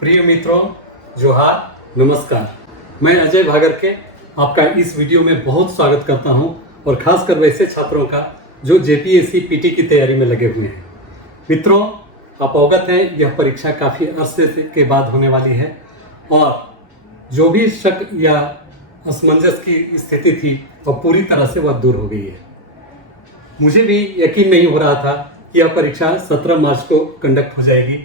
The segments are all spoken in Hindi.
प्रिय मित्रों, जोहार, नमस्कार। मैं अजय भागर के आपका इस वीडियो में बहुत स्वागत करता हूं और खासकर वैसे छात्रों का जो जेपीएससी पीटी की तैयारी में लगे हुए हैं। मित्रों, आप अवगत हैं यह परीक्षा काफ़ी अरसे के बाद होने वाली है और जो भी शक या असमंजस की स्थिति थी वह पूरी तरह से वह दूर हो गई है। मुझे भी यकीन नहीं हो रहा था कि यह परीक्षा 17 मार्च को कंडक्ट हो जाएगी।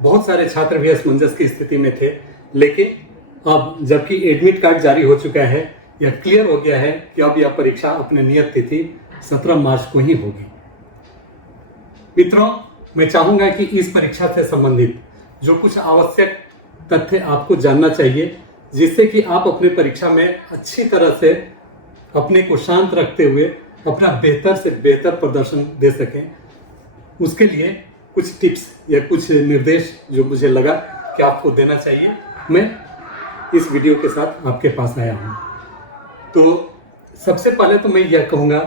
बहुत सारे छात्र भी असमंजस की स्थिति में थे, लेकिन अब जबकि एडमिट कार्ड जारी हो चुका है, यह क्लियर हो गया है कि अब यह परीक्षा अपने नियत तिथि 17 मार्च को ही होगी। मित्रों, मैं चाहूँगा कि इस परीक्षा से संबंधित जो कुछ आवश्यक तथ्य आपको जानना चाहिए, जिससे कि आप अपने परीक्षा में अच्छी तरह से अपने को शांत रखते हुए अपना बेहतर से बेहतर प्रदर्शन दे सकें, उसके लिए कुछ टिप्स या कुछ निर्देश जो मुझे लगा कि आपको देना चाहिए, मैं इस वीडियो के साथ आपके पास आया हूँ। तो सबसे पहले तो मैं यह कहूँगा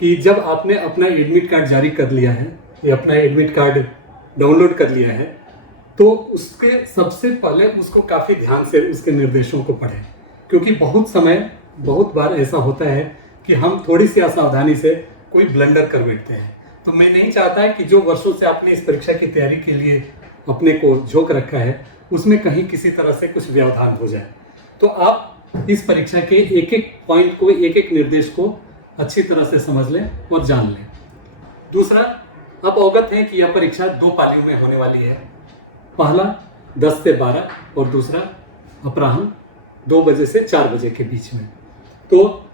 कि जब आपने अपना एडमिट कार्ड जारी कर लिया है या अपना एडमिट कार्ड डाउनलोड कर लिया है, तो उसके सबसे पहले उसको काफ़ी ध्यान से उसके निर्देशों को पढ़ें, क्योंकि बहुत बार ऐसा होता है कि हम थोड़ी सी असावधानी से कोई ब्लंडर कर बैठते हैं। तो मैं नहीं चाहता है कि जो वर्षों से आपने इस परीक्षा की तैयारी के लिए अपने को झोंक रखा है, उसमें कहीं किसी तरह से कुछ व्यवधान हो जाए। तो आप इस परीक्षा के एक एक पॉइंट को, एक एक निर्देश को अच्छी तरह से समझ लें और जान लें। दूसरा, आप अवगत हैं कि यह परीक्षा 2 पालियों में होने वाली है। पहला 10 से 12 और दूसरा अपराह्न 2 बजे से 4 बजे के बीच में। तो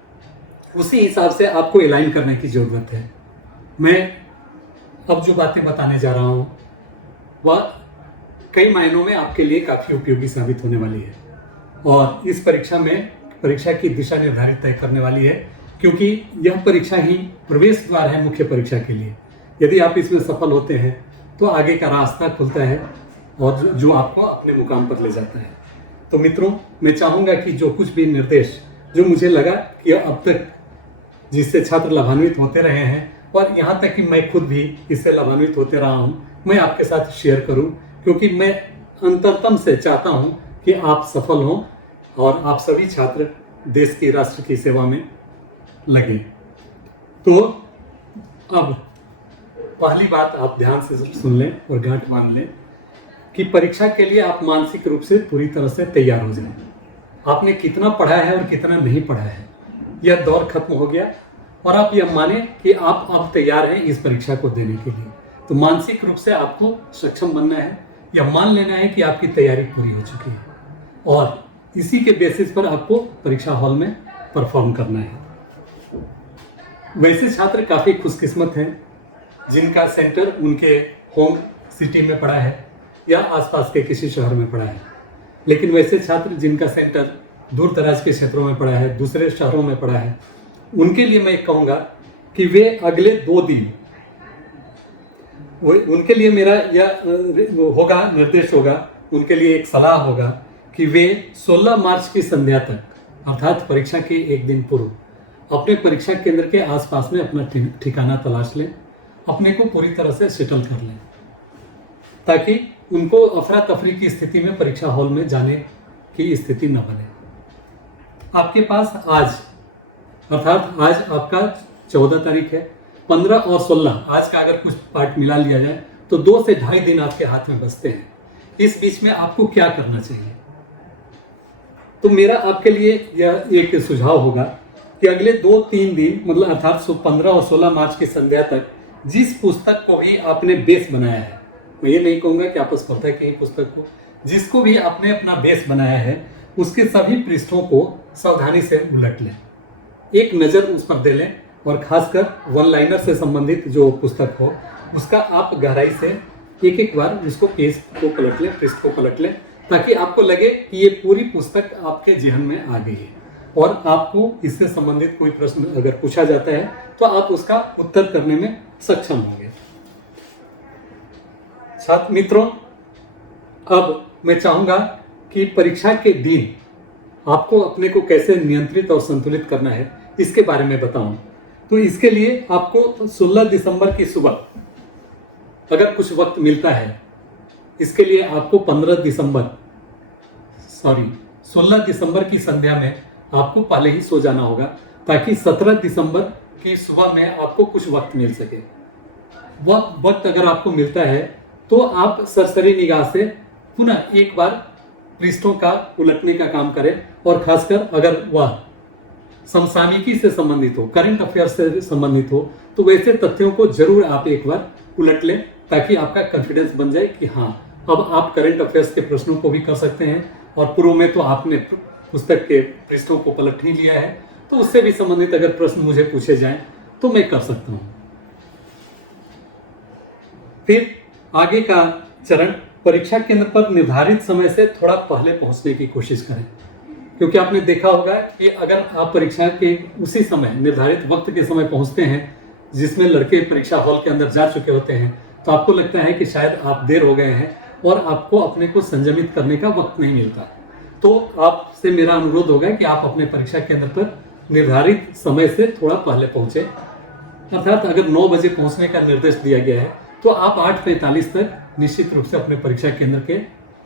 उसी हिसाब से आपको अलाइन करने की ज़रूरत है। मैं अब जो बातें बताने जा रहा हूँ वह कई मायनों में आपके लिए काफ़ी उपयोगी साबित होने वाली है और इस परीक्षा की दिशा निर्धारित तय करने वाली है, क्योंकि यह परीक्षा ही प्रवेश द्वार है मुख्य परीक्षा के लिए। यदि आप इसमें सफल होते हैं तो आगे का रास्ता खुलता है और जो आपको अपने मुकाम पर ले जाता है। तो मित्रों, मैं चाहूँगा कि जो कुछ भी निर्देश जो मुझे लगा कि अब तक जिससे छात्र लाभान्वित होते रहे हैं और यहाँ तक कि मैं खुद भी इससे लाभान्वित होते रहा हूँ, मैं आपके साथ शेयर करूँ, क्योंकि मैं अंतरतम से चाहता हूँ कि आप सफल हों और आप सभी छात्र देश की, राष्ट्र की सेवा में लगे। तो अब पहली बात आप ध्यान से सुन लें और गांठ बांध लें कि परीक्षा के लिए आप मानसिक रूप से पूरी तरह से तैयार हो जाएं। आपने कितना पढ़ा है और कितना नहीं पढ़ा है, यह दौर खत्म हो गया और आप यह माने कि आप अब तैयार हैं इस परीक्षा को देने के लिए। तो मानसिक रूप से आपको सक्षम बनना है, यह मान लेना है कि आपकी तैयारी पूरी हो चुकी है और इसी के बेसिस पर आपको परीक्षा हॉल में परफॉर्म करना है। वैसे छात्र काफ़ी खुशकिस्मत हैं जिनका सेंटर उनके होम सिटी में पड़ा है या आसपास के किसी शहर में पड़ा है, लेकिन वैसे छात्र जिनका सेंटर दूर दराज के क्षेत्रों में पड़ा है, दूसरे शहरों में पड़ा है, उनके लिए मैं कहूँगा कि वे अगले 2 दिन, उनके लिए मेरा यह निर्देश होगा, उनके लिए एक सलाह होगा कि वे 16 मार्च की संध्या तक, अर्थात परीक्षा के एक दिन पूर्व, अपने परीक्षा केंद्र के आसपास में अपना ठिकाना तलाश लें, अपने को पूरी तरह से सेटल कर लें, ताकि उनको अफरा तफरी की स्थिति में परीक्षा हॉल में जाने की स्थिति न बने। आपके पास आज आपका 14 तारीख है, 15 और 16, आज का अगर कुछ पार्ट मिला लिया जाए तो 2 से 2.5 दिन आपके हाथ में बचते हैं। इस बीच में आपको क्या करना चाहिए? तो मेरा आपके लिए यह एक सुझाव होगा कि अगले 2-3 दिन, मतलब अर्थात 15 और 16 मार्च की संध्या तक, जिस पुस्तक को भी आपने बेस बनाया है, मैं ये नहीं कहूँगा कि आप स्पर्धा की पुस्तक को, जिसको भी आपने अपना बेस बनाया है, उसके सभी पृष्ठों को सावधानी से उलट लें, एक नज़र उस पर दे लें और खासकर 1 लाइनर से संबंधित जो पुस्तक हो उसका आप गहराई से एक बार उसको पेज को पलट लें, पृष्ठ को पलट लें, ताकि आपको लगे कि ये पूरी पुस्तक आपके जेहन में आ गई है और आपको इससे संबंधित कोई प्रश्न अगर पूछा जाता है तो आप उसका उत्तर करने में सक्षम होंगे। छात्र मित्रों, अब मैं चाहूँगा कि परीक्षा के दिन आपको अपने को कैसे नियंत्रित और संतुलित करना है, इसके बारे में बताऊं। तो इसके लिए आपको 16 दिसंबर की सुबह अगर कुछ वक्त मिलता है इसके लिए आपको 16 दिसंबर की संध्या में आपको पहले ही सो जाना होगा, ताकि 17 दिसंबर की सुबह में आपको कुछ वक्त मिल सके। वह वक्त अगर आपको मिलता है तो आप सरसरी निगाह से पुनः एक बार पृष्ठों का उलटने का काम करें, और खासकर अगर वह समसामयिकी से संबंधित हो, करंट अफेयर से संबंधित हो, तो वैसे तथ्यों को जरूर आप एक बार उलट लें, ताकि आपका कॉन्फिडेंस बन जाए कि हाँ, अब आप करंट अफेयर्स के प्रश्नों को भी कर सकते हैं। और पूर्व में तो आपने पुस्तक के पृष्ठों को पलट ही लिया है, तो उससे भी संबंधित अगर प्रश्न मुझे पूछे जाएं तो मैं कर सकता हूं। फिर आगे का चरण, परीक्षा केंद्र पर निर्धारित समय से थोड़ा पहले पहुंचने की कोशिश करें, क्योंकि आपने देखा होगा कि अगर आप परीक्षा के उसी समय, निर्धारित वक्त के समय पहुंचते हैं जिसमें लड़के परीक्षा हॉल के अंदर जा चुके होते हैं, तो आपको लगता है कि शायद आप देर हो गए हैं और आपको अपने को संयमित करने का वक्त नहीं मिलता। तो आपसे मेरा अनुरोध होगा कि आप अपने परीक्षा केंद्र पर निर्धारित समय से थोड़ा पहले पहुंचे। अर्थात अगर 9 बजे पहुंचने का निर्देश दिया गया है तो आप 8:45 तक निश्चित रूप से अपने परीक्षा केंद्र के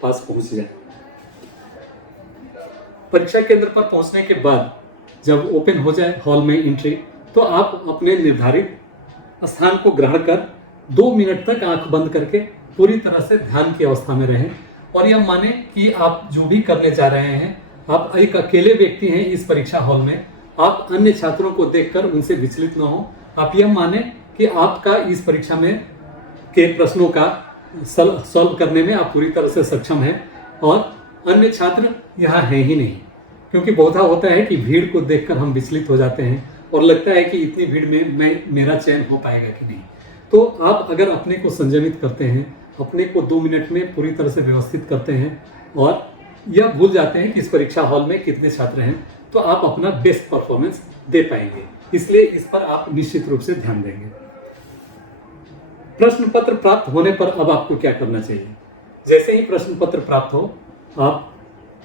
पास पहुंच जाए। परीक्षा केंद्र पर पहुंचने के बाद जब ओपन हो जाए हॉल में एंट्री, तो आप अपने निर्धारित स्थान को ग्रहण कर 2 मिनट तक आंख बंद करके पूरी तरह से ध्यान की अवस्था में रहें, और यह माने कि आप जो भी करने जा रहे हैं, आप एक अकेले व्यक्ति हैं इस परीक्षा हॉल में, आप अन्य छात्रों को देखकर उनसे विचलित न हो। आप यह माने कि आपका इस परीक्षा में के प्रश्नों का सॉल्व करने में आप पूरी तरह से सक्षम हैं, और अन्य छात्र यहाँ हैं ही नहीं। क्योंकि बहुधा होता है कि भीड़ को देखकर हम विचलित हो जाते हैं और लगता है कि इतनी भीड़ में मेरा चयन हो पाएगा कि नहीं। तो आप अगर अपने को संयमित करते हैं, अपने को 2 मिनट में पूरी तरह से व्यवस्थित करते हैं, और यह भूल जाते हैं कि इस परीक्षा हॉल में कितने छात्र हैं, तो आप अपना बेस्ट परफॉर्मेंस दे पाएंगे। इसलिए इस पर आप निश्चित रूप से ध्यान देंगे। प्रश्न पत्र प्राप्त होने पर अब आपको क्या करना चाहिए? जैसे ही प्रश्न पत्र प्राप्त हो, आप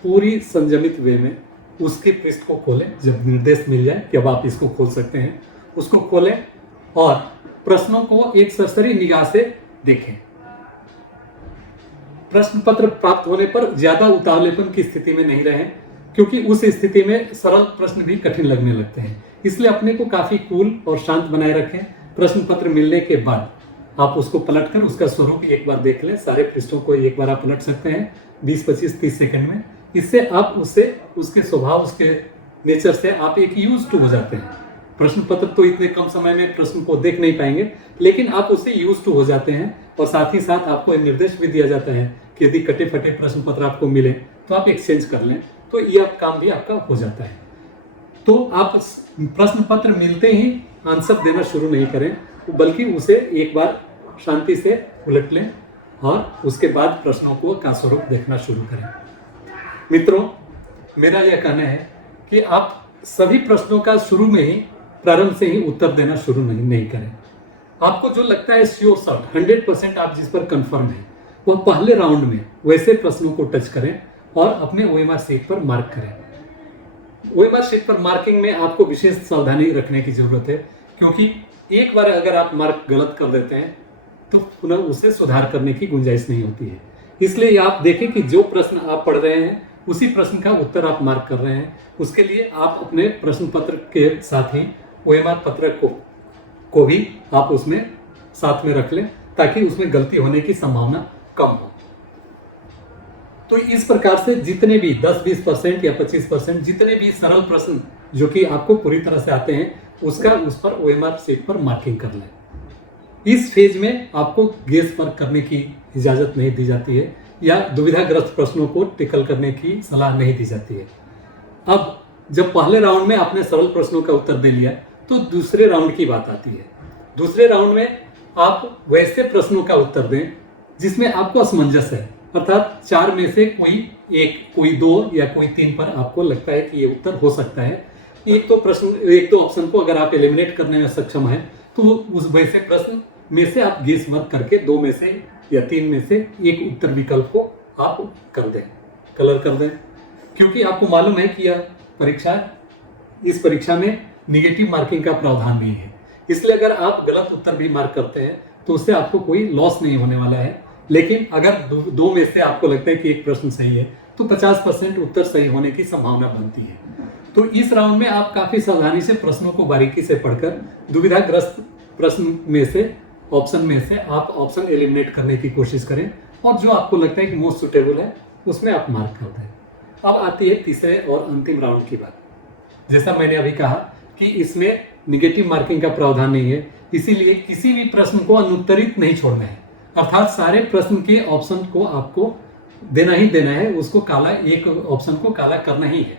पूरी संयमित वे में उसके पृष्ठ को खोलें। जब निर्देश मिल जाए कि अब आप इसको खोल सकते हैं, उसको खोलें और प्रश्नों को एक सरसरी निगाह से देखें। प्रश्न पत्र प्राप्त होने पर ज्यादा उतावलेपन की स्थिति में नहीं रहें, क्योंकि उस स्थिति में सरल प्रश्न भी कठिन लगने लगते हैं। इसलिए अपने को काफी कूल और शांत बनाए रखें। प्रश्न पत्र मिलने के बाद आप उसको पलटकर उसका स्वरूप एक बार देख लें। सारे पृष्ठों को एक बार आप पलट सकते हैं 20, 25, 30 सेकंड में। इससे आप उसके स्वभाव, उसके नेचर से आप एक यूज टू हो जाते हैं। प्रश्न पत्र तो इतने कम समय में प्रश्न को देख नहीं पाएंगे, लेकिन आप उससे यूज टू हो जाते हैं, और साथ ही साथ आपको एक निर्देश भी दिया जाता है कि यदि कटे फटे प्रश्न पत्र आपको मिले तो आप एक्सचेंज कर लें, तो यह काम भी आपका हो जाता है। तो आप प्रश्न पत्र मिलते ही आंसर देना शुरू नहीं करें, बल्कि उसे एक बार शांति से उलट लें और उसके बाद प्रश्नों को का स्वरूप देखना शुरू करें। मित्रों, मेरा यह कहना है कि आप सभी प्रश्नों का शुरू में ही, प्रारंभ से ही उत्तर देना शुरू नहीं करें। आपको जो लगता है श्योर शॉट 100% आप जिस पर कंफर्म है, वह पहले राउंड में वैसे प्रश्नों को टच करें और अपने ओएमआर शीट पर मार्क करें। ओएमआर शीट पर मार्किंग में आपको विशेष सावधानी रखने की जरूरत है, क्योंकि एक बार अगर आप मार्क गलत कर देते हैं तो पुनः उसे सुधार करने की गुंजाइश नहीं होती है। इसलिए आप देखें कि जो प्रश्न आप पढ़ रहे हैं उसी प्रश्न का उत्तर आप मार्क कर रहे हैं। उसके लिए आप अपने प्रश्न पत्र के साथ ही ओएमआर पत्र को भी आप उसमें साथ में रख लें, ताकि उसमें गलती होने की संभावना कम हो। तो इस प्रकार से जितने भी 10-20% या 25% जितने भी सरल प्रश्न जो कि आपको पूरी तरह से आते हैं, उस पर ओएमआर शीट पर मार्किंग कर लें। इस फेज में आपको गेस वर्क करने की इजाजत नहीं दी जाती है, या दुविधाग्रस्त प्रश्नों को टिकल करने की सलाह नहीं दी जाती है। अब जब पहले राउंड में आपने सरल प्रश्नों का उत्तर दे लिया, तो दूसरे राउंड की बात आती है। दूसरे राउंड में आप वैसे प्रश्नों का उत्तर दें जिसमें आपको असमंजस है, अर्थात 4 में से कोई 1, कोई 2 या कोई 3 पर आपको लगता है कि ये उत्तर हो सकता है। एक दो ऑप्शन को अगर आप एलिमिनेट करने में सक्षम हैं, तो उस वैसे प्रश्न में से आप गेस वर्क करके 2 में से या 3 में से एक उत्तर विकल्प को आप कलर कर दें, क्योंकि आपको मालूम है कि इस परीक्षा में निगेटिव मार्किंग का प्रावधान नहीं है। इसलिए अगर आप गलत उत्तर भी मार्क करते हैं तो उससे आपको कोई लॉस नहीं होने वाला है। लेकिन अगर दो में से आपको लगता है कि एक प्रश्न सही है तो 50% उत्तर सही होने की संभावना बनती है। तो इस राउंड में आप काफी सावधानी से प्रश्नों को बारीकी से पढ़कर दुविधाग्रस्त प्रश्न में से ऑप्शन में से आप ऑप्शन एलिमिनेट करने की कोशिश करें और जो आपको लगता है कि मोस्ट सुटेबल है उसमें आप मार्क कर दें। अब आती है तीसरे और अंतिम राउंड की बात। जैसा मैंने अभी कहा कि इसमें निगेटिव मार्किंग का प्रावधान नहीं है, इसीलिए किसी भी प्रश्न को अनुत्तरित नहीं छोड़ना है, अर्थात सारे प्रश्न के ऑप्शन को आपको देना ही देना है, उसको काला, एक ऑप्शन को काला करना ही है।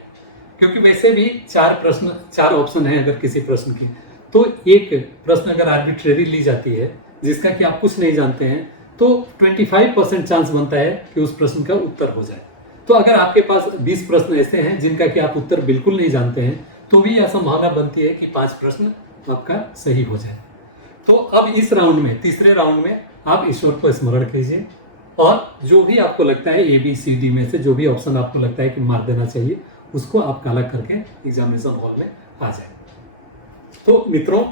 क्योंकि वैसे भी चार ऑप्शन है अगर किसी प्रश्न की, तो एक प्रश्न अगर आर्बिट्रेरी ली जाती है जिसका कि आप कुछ नहीं जानते हैं तो 25% चांस बनता है कि उस प्रश्न का उत्तर हो जाए। तो अगर आपके पास 20 प्रश्न ऐसे हैं जिनका कि आप उत्तर बिल्कुल नहीं जानते हैं तो भी यह संभावना बनती है कि 5 प्रश्न आपका सही हो जाए। तो अब इस राउंड में, तीसरे राउंड में, आप ईश्वर को स्मरण कीजिए और जो भी आपको लगता है ABCD में से जो भी ऑप्शन आपको लगता है कि मार देना चाहिए उसको आप काला करके एग्जामिनेशन हॉल में आ जाए। तो मित्रों,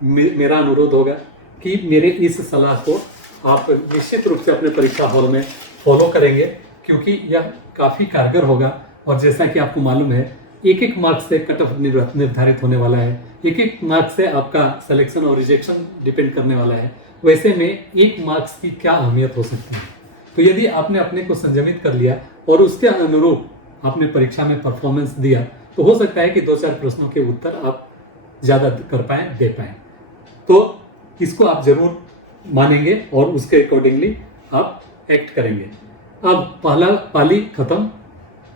मेरा अनुरोध होगा कि मेरे इस सलाह को आप निश्चित रूप से अपने परीक्षा हॉल में फॉलो करेंगे, क्योंकि यह काफ़ी कारगर होगा। और जैसा कि आपको मालूम है, एक एक मार्क्स से कट ऑफ निर्धारित होने वाला है, एक एक मार्क्स से आपका सिलेक्शन और रिजेक्शन डिपेंड करने वाला है। वैसे में एक मार्क्स की क्या अहमियत हो सकती है। तो यदि आपने अपने को संयमित कर लिया और उसके अनुरूप आपने परीक्षा में परफॉर्मेंस दिया तो हो सकता है कि 2-4 प्रश्नों के उत्तर आप ज़्यादा कर पाएँ, दे पाएँ। तो इसको आप जरूर मानेंगे और उसके अकॉर्डिंगली आप एक्ट करेंगे। अब पहला पाली खत्म,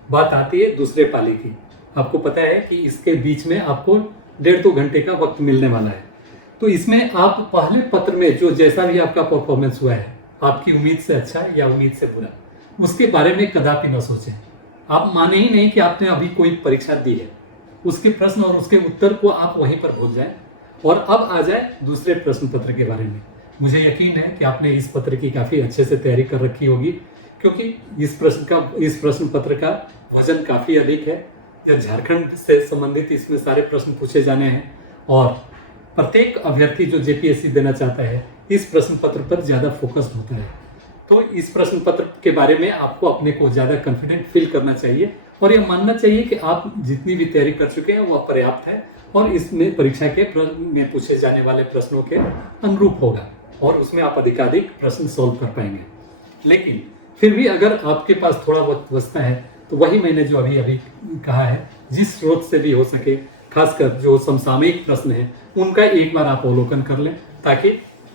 बात आती है दूसरे पाली की। आपको पता है कि इसके बीच में आपको 1.5-2 घंटे का वक्त मिलने वाला है। तो इसमें आप पहले पत्र में जो जैसा भी आपका परफॉर्मेंस हुआ है, आपकी उम्मीद से अच्छा या उम्मीद से बुरा, उसके बारे में कदापि न सोचें। आप माने ही नहीं कि आपने अभी कोई परीक्षा दी है। उसके प्रश्न और उसके उत्तर को आप वहीं पर भूल जाएं और अब आ जाए दूसरे प्रश्न पत्र के बारे में। मुझे यकीन है कि आपने इस पत्र की काफ़ी अच्छे से तैयारी कर रखी होगी, क्योंकि इस प्रश्न पत्र का वजन काफ़ी अधिक है। यह झारखंड से संबंधित इसमें सारे प्रश्न पूछे जाने हैं और प्रत्येक अभ्यर्थी जो JPSC देना चाहता है इस प्रश्न पत्र पर ज़्यादा फोकस्ड होता है। तो इस प्रश्न पत्र के बारे में आपको अपने को ज़्यादा कॉन्फिडेंट फील करना चाहिए और यह मानना चाहिए कि आप जितनी भी तैयारी कर चुके हैं वह पर्याप्त है और इसमें परीक्षा के में पूछे जाने वाले प्रश्नों के अनुरूप होगा और उसमें आप अधिकाधिक प्रश्न सॉल्व कर पाएंगे। लेकिन फिर भी अगर आपके पास थोड़ा वक्त बचता है तो वही मैंने जो अभी कहा है, जिस स्रोत से भी हो सके, खासकर जो समसामयिक प्रश्न हैं उनका एक बार आप अवलोकन कर लें, ताकि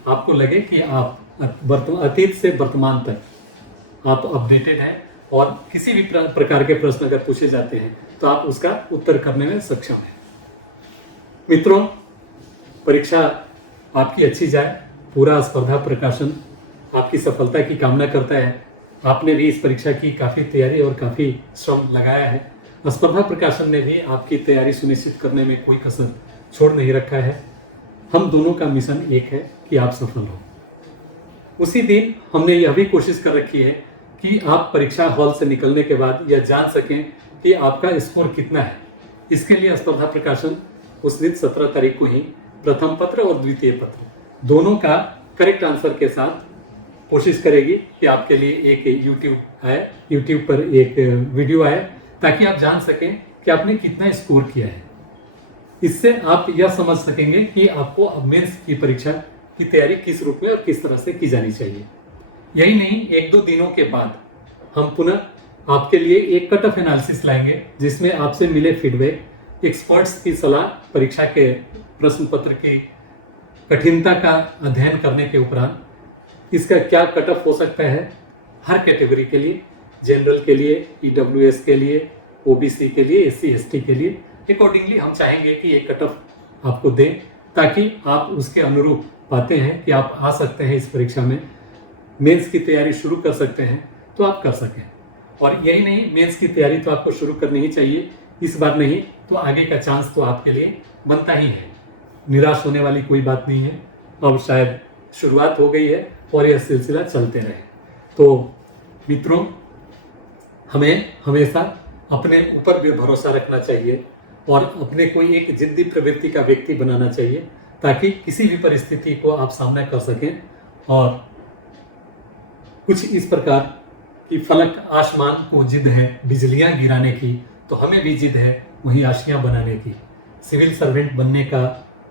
आपको लगे कि आप अतीत से वर्तमान तक आप अपडेटेड हैं और किसी भी प्रकार के प्रश्न अगर पूछे जाते हैं तो आप उसका उत्तर करने में सक्षम हैं। मित्रों, परीक्षा आपकी अच्छी जाए। पूरा स्पर्धा प्रकाशन आपकी सफलता की कामना करता है। आपने भी इस परीक्षा की काफ़ी तैयारी और काफ़ी श्रम लगाया है। स्पर्धा प्रकाशन ने भी आपकी तैयारी सुनिश्चित करने में कोई कसर छोड़ नहीं रखा है। हम दोनों का मिशन एक है कि आप सफल हो। उसी दिन हमने यह भी कोशिश कर रखी है कि आप परीक्षा हॉल से निकलने के बाद यह जान सकें कि आपका स्कोर कितना है। इसके लिए स्पर्धा प्रकाशन उस दिन 17 तारीख को ही प्रथम पत्र और द्वितीय पत्र दोनों का करेक्ट आंसर के साथ कोशिश करेगी कि आपके लिए एक यूट्यूब पर एक वीडियो आए, ताकि आप जान सकें कि आपने कितना स्कोर किया है। इससे आप यह समझ सकेंगे कि आपको अब मेंस की परीक्षा की तैयारी किस रूप में और किस तरह से की जानी चाहिए। यही नहीं, 1-2 दिनों के बाद हम पुनः आपके लिए एक कट ऑफ एनालिसिस लाएंगे, जिसमें आपसे मिले फीडबैक, एक्सपर्ट्स की सलाह, परीक्षा के प्रश्न पत्र की कठिनता का अध्ययन करने के उपरांत इसका क्या कट ऑफ हो सकता है हर कैटेगरी के लिए, जनरल के लिए, EWS के लिए, OBC के लिए, SC/ST के लिए। अकॉर्डिंगली हम चाहेंगे कि एक कट ऑफ आपको दें, ताकि आप उसके अनुरूप पाते हैं कि आप आ सकते हैं इस परीक्षा में, मेंस की तैयारी शुरू कर सकते हैं तो आप कर सकें। और यही नहीं, मेंस की तैयारी तो आपको शुरू करनी ही चाहिए, इस बार नहीं तो आगे का चांस तो आपके लिए बनता ही है। निराश होने वाली कोई बात नहीं है। अब शायद शुरुआत हो गई है और यह सिलसिला चलते रहे। तो मित्रों, हमें हमेशा अपने ऊपर भी भरोसा रखना चाहिए और अपने को एक जिद्दी प्रवृत्ति का व्यक्ति बनाना चाहिए, ताकि किसी भी परिस्थिति को आप सामना कर सकें और कुछ इस प्रकार कि फलक आसमान को जिद है बिजलियां गिराने की, तो हमें भी जिद है वहीं आशियां बनाने की। सिविल सर्वेंट बनने का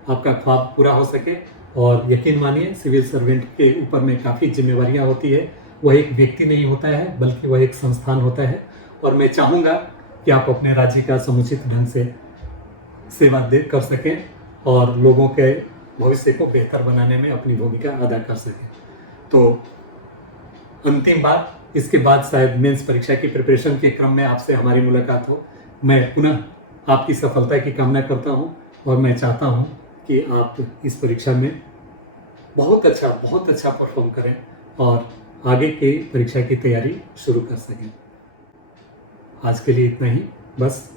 आपका ख्वाब पूरा हो सके, और यकीन मानिए सिविल सर्वेंट के ऊपर में काफ़ी जिम्मेवारियां होती है। वह एक व्यक्ति नहीं होता है बल्कि वह एक संस्थान होता है, और मैं चाहूँगा कि आप अपने राज्य का समुचित ढंग से सेवा दे कर सकें और लोगों के भविष्य को बेहतर बनाने में अपनी भूमिका अदा कर सकें। तो अंतिम बात, इसके बाद शायद मेंस परीक्षा की प्रिपरेशन के क्रम में आपसे हमारी मुलाकात हो। मैं पुनः आपकी सफलता की कामना करता हूं, और मैं चाहता हूं कि आप इस परीक्षा में बहुत अच्छा परफॉर्म करें और आगे के परीक्षा की तैयारी शुरू कर सकें। आज के लिए इतना ही, बस।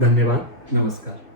धन्यवाद, नमस्कार।